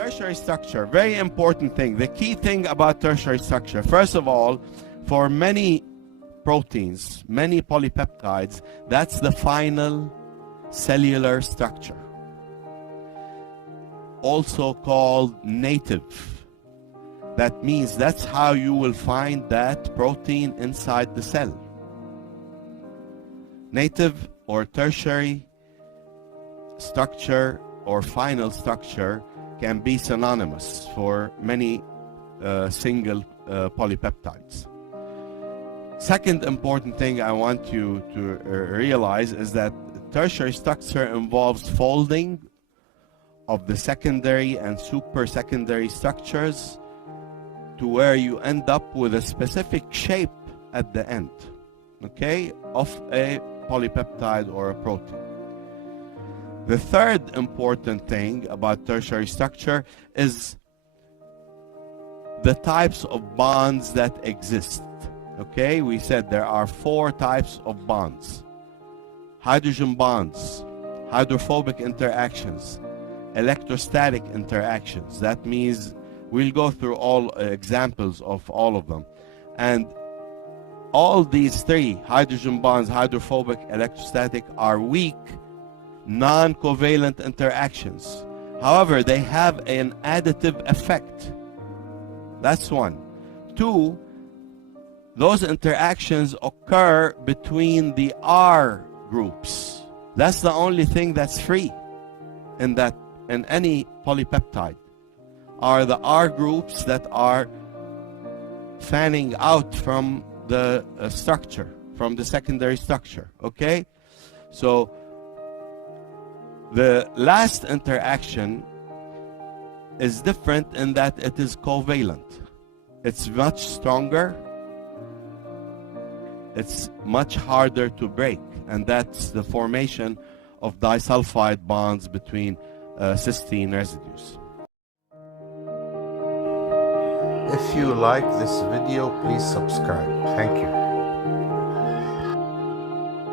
tertiary structure, very important thing. The key thing about tertiary structure, first of all, for many proteins, many polypeptides, that's the final cellular structure, also called native. That means that's how you will find that protein inside the cell. Native or tertiary structure or final structure can be synonymous for many single polypeptides. Second important thing I want you to realize is that tertiary structure involves folding of the secondary and super secondary structures to where you end up with a specific shape at the end, okay, of a polypeptide or a protein. The third important thing about tertiary structure is the types of bonds that exist. Okay, we said there are 4 types of bonds: hydrogen bonds, hydrophobic interactions, electrostatic interactions. That means we'll go through all examples of all of them. And all these 3, hydrogen bonds, hydrophobic, electrostatic, are weak, non-covalent interactions. However, they have an additive effect. That's 1. 2, those interactions occur between the R groups. That's the only thing that's free in any polypeptide, are the R groups that are fanning out from the structure, from the secondary structure, okay? So the last interaction is different in that it is covalent. It's much stronger, it's much harder to break, and that's the formation of disulfide bonds between cysteine residues. If you like this video, please subscribe. Thank you.